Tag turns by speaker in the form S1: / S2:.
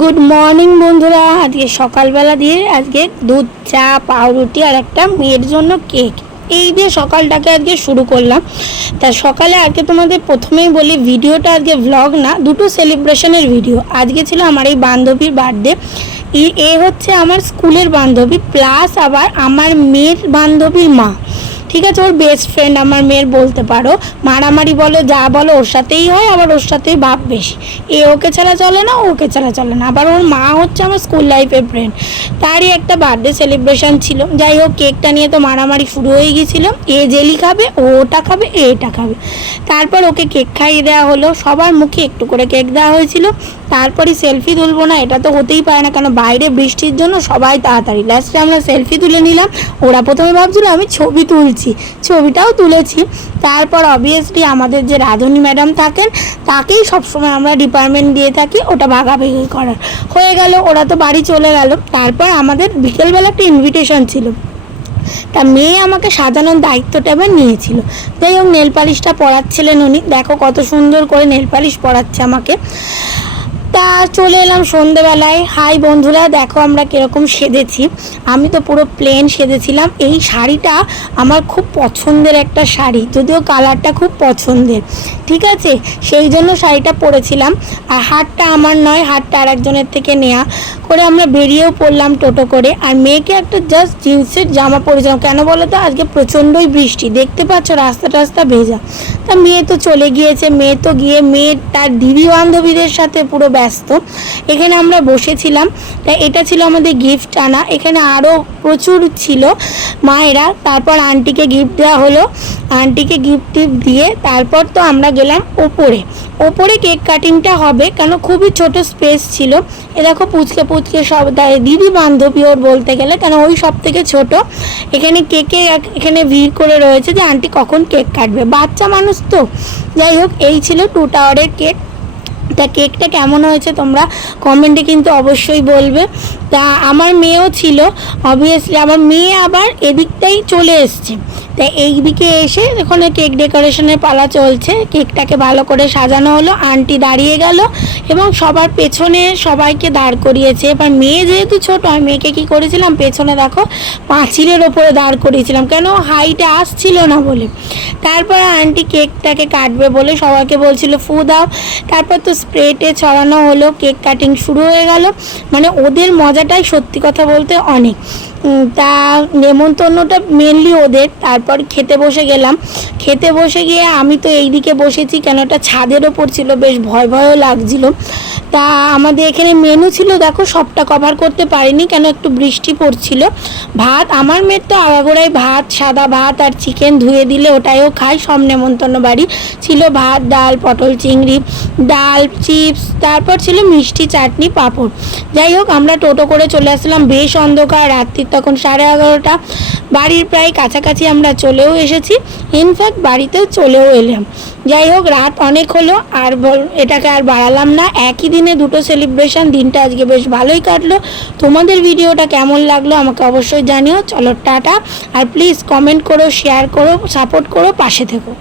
S1: Good morning বন্ধুরা। আজকে সকালবেলা দিয়ে আজকে দুধ, চা, পাউরুটি আর একটা মেয়ের জন্য কেক। এই দিয়ে সকালটাকে আজকে শুরু করলাম। তা সকালে আজকে তোমাদের প্রথমেই বলি, ভিডিওটা আজকে ভ্লগ না, দুটো সেলিব্রেশনের ভিডিও আজকে ছিল আমার এই বান্ধবীর বার্থডে এ হচ্ছে আমার স্কুলের বান্ধবী প্লাস আবার আমার মেয়ের বান্ধবীর মা। ঠিক আছে, ওর বেস্ট ফ্রেন্ড আমার মেয়ের বলতে পারো। মারামারি বলো, যা বলো, ওর সাথেই হয়, আবার ওর সাথেই ভাব বেশি। এ ওকে ছাড়া চলে না ওকে ছাড়া চলে না। আবার ওর মা হচ্ছে আমার স্কুল লাইফের ফ্রেন্ড তারই একটা বার্থডে সেলিব্রেশন ছিল। যাই হোক কেকটা নিয়ে তো মারামারি শুরু হয়ে গিয়েছিল। এ জেলি খাবে ওটা খাবে, এটা খাবে। তারপর ওকে কেক খাইয়ে দেওয়া হলো। সবার মুখে একটু করে কেক দেওয়া হয়েছিল। তারপরে সেলফি তুলবো না, এটা তো হতেই পারে না। কেন, বাইরে বৃষ্টির জন্য সবাই তাড়াতাড়ি। লাস্টে আমরা সেলফি তুলে নিলাম। ওরা প্রথমে ভাবছিল আমি ছবি তুলছি। ছবিটাও তুলেছি। তারপর অবভিয়াসলি আমাদের যে রাধুনী ম্যাডাম থাকেন, তাকেই সবসময় আমরা ডিপার্টমেন্ট দিয়ে থাকি, ওটা ভাগাভাগি করার। হয়ে গেল, ওরা তো বাড়ি চলে গেল। তারপর আমাদের বিকেলবেলা একটা ইনভিটেশন ছিল। তা মেয়ে আমাকে সাজানোর দায়িত্বটা এবার নিয়েছিল। যাই হোক, নেল পালিশটা পরাচ্ছিলেন উনি। দেখো কত সুন্দর করে নেল পালিশ পরাচ্ছে আমাকে। তা চলে এলাম সন্ধেবেলায়। হাই বন্ধুরা, দেখো আমরা কীরকম সেজেছি। আমি তো পুরো প্লেন সেজেছিলাম। এই শাড়িটা আমার খুব পছন্দের একটা শাড়ি, যদিও কালারটা খুব পছন্দের, ঠিক আছে? সেই জন্য শাড়িটা পরেছিলাম। আর হাটটা আমার নয় হাটটা আর একজনের থেকে নেওয়া করে আমরা বেরিয়েও পড়লাম টোটো করে। আর মেয়েকে একটা জাস্ট জিন্সের জামা পরেছিলাম। কেন বলো তো? আজকে প্রচণ্ডই বৃষ্টি। দেখতে পাচ্ছ রাস্তা টাস্তা ভেজা। তা মেয়ে তো চলে গিয়েছে। মেয়ে তো গিয়ে, মেয়ে তার দিদি বান্ধবীদের সাথে পুরো ব্যস্ত। এখানে আমরা বসেছিলাম। তাই এটা ছিল আমাদের গিফট আনা। এখানে আরও প্রচুর ছিল মায়েরা। তারপর আন্টিকে গিফট দেওয়া হলো। আন্টিকে গিফট টিফট দিয়ে তারপর তো আমরা গেলাম ওপরে। ওপরে কেক কাটিংটা হবে কেন খুবই ছোট স্পেস ছিল। এ দেখো পুচকে পুচকে সব দিদি বান্ধবী ওর বলতে গেলে কেন ওই সব থেকে ছোট। এখানে কেকে এখানে ভিড় করে রয়েছে যে আন্টি কখন কেক কাটবে। বাচ্চা মানুষ তো। যাই হোক, এই ছিল টু টাওয়ারের কেক তা কেকটা কেমন হয়েছে তোমরা কমেন্টে কিন্তু অবশ্যই বলবে। তা আমার মেয়েও ছিল অবভিয়াসলি আমার মেয়ে আবার এদিকটাই চলে এসছে। তা এই দিকে এসে ওখানে কেক ডেকোরেশনের পালা চলছে। কেকটাকে ভালো করে সাজানো হলো আন্টি দাঁড়িয়ে গেল এবং সবার পেছনে সবাইকে দাঁড় করিয়েছে। এবার মেয়ে যেহেতু ছোট, আমি মেয়েকে কী করেছিলাম? পেছনে দেখো পাঁচিলের ওপরে দাঁড় করিয়েছিলাম। কেন? হাইটে আসছিল না বলে। তারপরে আন্টি কেকটাকে কাটবে বলে সবাইকে বলছিল, ফু দাও। তারপর তো স্প্রেটে ছড়ানো হলো। কেক কাটিং শুরু হয়ে গেল। মানে ওদের মজাটাই সত্যি কথা বলতে অনেক। তা নেমন্তন্নটা মেনলি ওদের। তারপর খেতে বসে গেলাম। খেতে বসে গিয়ে আমি তো এইদিকে বসেছি, কেন ওটা ছাদের ওপর ছিল, বেশ ভয় ভয়ও লাগছিল। তা আমাদের এখানে মেনু ছিল, দেখো সবটা কভার করতে পারিনি, কেন একটু বৃষ্টি পড়ছিল। ভাত, আমার মেয়ের তো আগাগোড়াই ভাত, সাদা ভাত আর চিকেন ধুয়ে দিলে ওটাইও খাই সব নেমন্তন্ন বাড়ি। ছিল ভাত, ডাল, পটল চিংড়ি, ডাল, চিপস, তারপর ছিল মিষ্টি চাটনি, পাঁপড়। যাই হোক, আমরা টোটো করে চলে আসলাম, বেশ অন্ধকার, রাত্রির তখন সাড়ে এগারোটা। বাড়ির প্রায় কাছাকাছি আমরা চলেও এসেছি ইনফ্যাক্ট বাড়িতেও চলেও এলাম। যাই হোক রাত অনেক হলো আর বল- এটাকে আর বাড়ালাম না। একই দিনে দুটো সেলিব্রেশন দিনটা আজকে বেশ ভালোই কাটলো। তোমাদের ভিডিওটা কেমন লাগল আমাকে অবশ্যই জানিও। চলো, টাটা। আর প্লিজ কমেন্ট করো শেয়ার করো সাপোর্ট করো, পাশে থেকো।